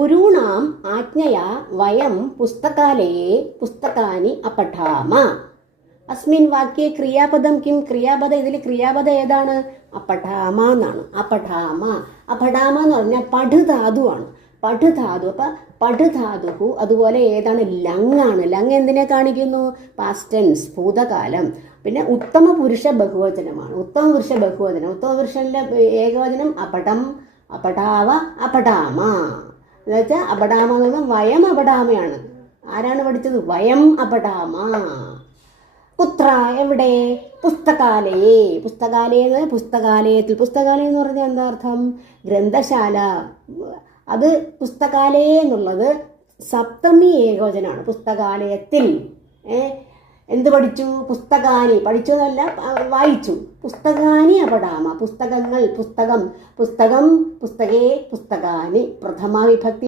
ഗുരുണാം ആജ്ഞയാ വയം പുസ്തകാലയെ പുസ്തകാനി അപഠാമ. അസ്മിൻ വാക്യേ ക്രിയാപദം കിം? ക്രിയാപദം, ഇതിൽ ക്രിയാപദം ഏതാണ്? അപഠാമ എന്നാണ്. അപഠാമ. അപഠാമ എന്ന് പറഞ്ഞാൽ പഠുധാതുവാണ്. പഠുധാതു. അപ്പം പഠുധാതു അതുപോലെ ഏതാണ്? ലങ്ങാണ്. ലങ് എന്തിനെ കാണിക്കുന്നു? പാസ്റ്റ് ടെൻസ്, ഭൂതകാലം. പിന്നെ ഉത്തമ പുരുഷ ബഹുവചനമാണ്. ഉത്തമ പുരുഷ ബഹുവചനം. ഉത്തമ പുരുഷന്റെ ഏകവചനം അപഠം, അപഠാവ, അപഠാമ. എന്ന് വെച്ചാൽ അപഠാമ എന്ന് പറഞ്ഞാൽ വയം അപഠാമയാണ്. ആരാണ് പഠിച്ചത്? വയം അപഠാമ. കുത്ര, എവിടെ? പുസ്തകാലയെ. പുസ്തകാലയ എന്ന് പറഞ്ഞാൽ പുസ്തകാലയത്തിൽ. പുസ്തകാലയം എന്ന് പറഞ്ഞാൽ എന്താ അർത്ഥം? ഗ്രന്ഥശാല. അത് പുസ്തകാലയെ എന്നുള്ളത് സപ്തമി ഏകവചനമാണ്. പുസ്തകാലയത്തിൽ എന്ത് പഠിച്ചു? പുസ്തകാനി. പഠിച്ചു എന്നല്ല, വായിച്ചു. പുസ്തകാനി അപഠാമ. പുസ്തകങ്ങൾ, പുസ്തകം, പുസ്തകം, പുസ്തകേ, പുസ്തകാനി. പ്രഥമ വിഭക്തി.